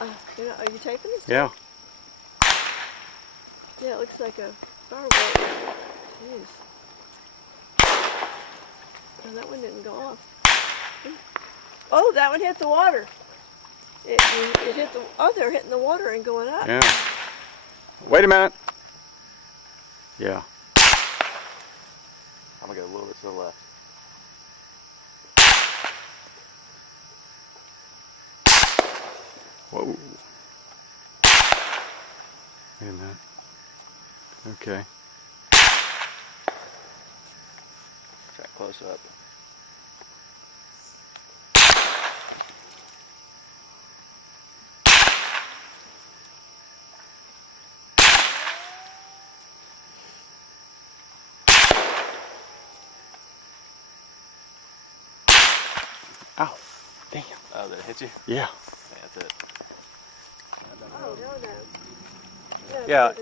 Are you taking this? Yeah. Yeah, it looks like a firework. Jeez. Oh, that one didn't go off. Oh, that one hit the water. It hit the. Oh, they're hitting the water and going up. Yeah. Wait a minute. Yeah. I'm gonna go a little bit to the left. Whoa. Wait a minute. Okay. Try close up. Ow. Damn. Oh, did it hit you? Yeah. Yeah, that's it. Oh, no. Yeah.